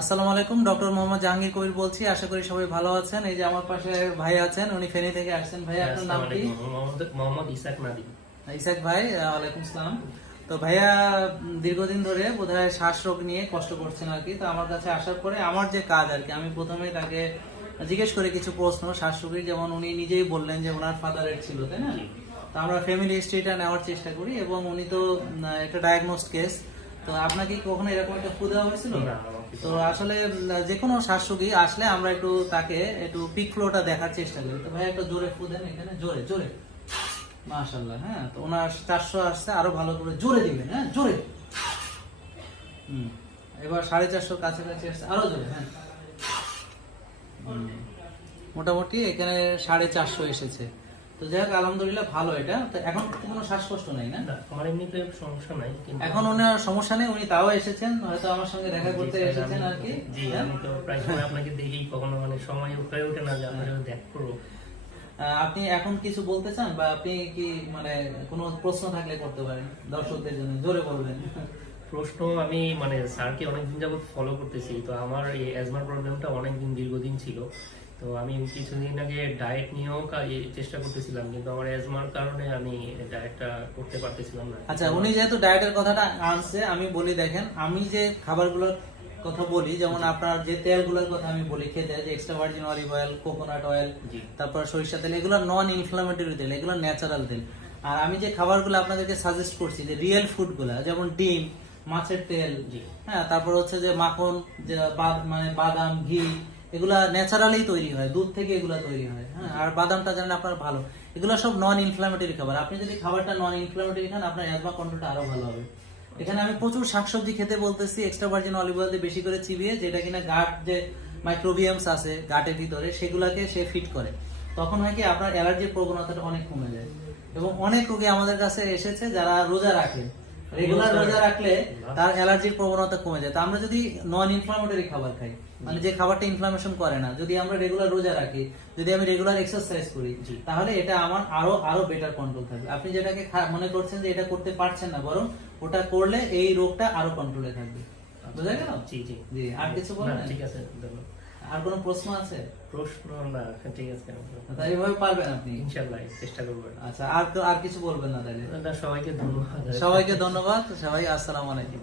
আসসালামু আলাইকুম, ডক্টর মোহাম্মদ জাহাঙ্গীর কবির বলছি। আশা করি সবাই ভালো আছেন। এই যে আমার পাশে ভাই আছেন, উনি ফেনী থেকে আসছেন। ভাই, আপনার নাম কি? মোহাম্মদ ইসাক নাদিম। ইসাক ভাই, ওয়ালাইকুম সালাম। তো ভাইয়া দীর্ঘদিন ধরে বোধহয় শ্বাসরোগ নিয়ে কষ্ট করছেন আর কি। তো আমার কাছে আসার পরে আমার যে কাজ আর কি, আমি প্রথমেই তাকে জিজ্ঞেস করি কিছু প্রশ্ন শ্বাসরোগীর, যেমন উনি নিজেই বললেন যে ওনার ফাদারের ছিল, তাই না? তো আমরা ফ্যামিলি হিস্ট্রিটা নেওয়ার চেষ্টা করি এবং উনি তো একটা ডায়াগনোসড কেস। তো আপনাকে কি কখনো এরকম একটা ফু দেওয়া হয়েছিল? তো আসলে যে কোনো শ্বাসরোগী আসলে আমরা একটু তাকে একটু পিক ফ্লোটা দেখার চেষ্টা করি। তো ভাই একটা জোরে ফু দেন এখানে, জোরে জোরে। মাশাআল্লাহ। হ্যাঁ, তো ওনার 400 আসছে, আরো ভালো করে জোরে দিবেন। হ্যাঁ, জোরে। এবার 450 কাছাকাছি আসছে, আরো জোরে। হ্যাঁ, মোটামুটি এখানে 450 এসেছে। তো যাই হোক, আলহামদুলিল্লাহ ভালো। এটা তো এখন কোনো শ্বাসকষ্ট নাই না? আমার এমনিতে সমস্যা নাই, কিন্তু এখন ওনার সমস্যা নেই, উনি তাও এসেছেন, হয়তো আমার সঙ্গে দেখা করতে এসেছেন আর কি। জি, আমি তো প্রায় সময় আপনাকে দেখি, কখনো মানে সময় হয়ে ওঠে না যে আপনার সাথে দেখা করবো। আপনি এখন কিছু বলতে চান, বা আপনি কি মানে কোনো প্রশ্ন থাকলে করতে পারেন দর্শকদের জন্য, জোরে বলবেন। প্রশ্ন, আমি মানে স্যারকে অনেকদিন যাবত ফলো করতেছি। তো আমার এই অ্যাজমার প্রবলেমটা অনেকদিন দীর্ঘদিন ছিল। তো আমি কিছুদিন আগে ডায়েট নিয়েও চেষ্টা করতেছিলাম, কিন্তু আমার অ্যাজমার কারণে আমি ডায়েটটা করতে পারতেছিলাম না। আচ্ছা, উনি যেহেতু ডায়েটের কথাটা আনছে, আমি বলি দেখেন, আমি যে খাবারগুলোর কথা বলি, যেমন আপনার যে তেলগুলোর কথা আমি বলি খেতে, যে extra virgin olive oil, coconut oil, তারপর সরিষা তেল, এগুলো নন ইনফ্লামেটরি তেল, এগুলো ন্যাচারাল তেল। আর আমি যে খাবারগুলো আপনাদেরকে সাজেস্ট করছি, যে রিয়েল ফুডগুলো, যেমন ডিম, মাছের তেল, হ্যাঁ, তারপর হচ্ছে যে মাখন, যে মানে বাদাম, ঘি, এগুলা ন্যাচারালি তৈরি হয়, দুধ থেকে এগুলা তৈরি হয়। হ্যাঁ, আর বাদামটা জানেন আপনার ভালো। এগুলো সব নন ইনফ্লামেটরি খাবার। আপনি যদি খাবারটা নন ইনফ্লামেটরি খান, আপনার অ্যাজমা কন্ট্রোলটা আরো ভালো হবে। এখানে আমি প্রচুর শাকসবজি খেতে বলতেছি, এক্সট্রা ভার্জিন অলিভ অয়েল দিয়ে বেশি করে চিবিয়ে, যেটা কিনা গাট যে মাইক্রোবিয়ামস আছে গাটের ভিতরে, সেগুলাকে সে ফিট করে। তখন হয় কি, আপনার অ্যালার্জির প্রবণতাটা অনেক কমে যায়। এবং অনেক রোগী আমাদের কাছে এসেছে যারা রোজা রাখে, রেগুলার রোজা রাখলে তার অ্যালার্জির প্রবণতা কমে যায়। তো আমরা যদি নন ইনফ্লামেটরি খাবার খাই, মানে যে খাবারটা ইনফ্লামেশন করে না, যদি আমরা রেগুলার রোজা রাখি, যদি আমি রেগুলার এক্সারসাইজ করি, তাহলে এটা আমার আরো আরো বেটার কন্ট্রোল থাকবে। আপনি যেটাকে মনে করছেন যে এটা করতে পারছেন না, বরং ওটা করলে এই রোগটা আরো কন্ট্রোলে থাকবে। বুঝা গেল? জি জি জি। আর কিছু বলবেন? ঠিক আছে, আর কোনো প্রশ্ন আছে? প্রশ্ন না, ঠিক আছে, তাই এইভাবে পারবেন আপনি? ইনশাআল্লাহ চেষ্টা করবো। আচ্ছা, আর কিছু বলবেন না তাহলে? সবাইকে ধন্যবাদ। সবাইকে ধন্যবাদ। সবাই আসসালামু আলাইকুম।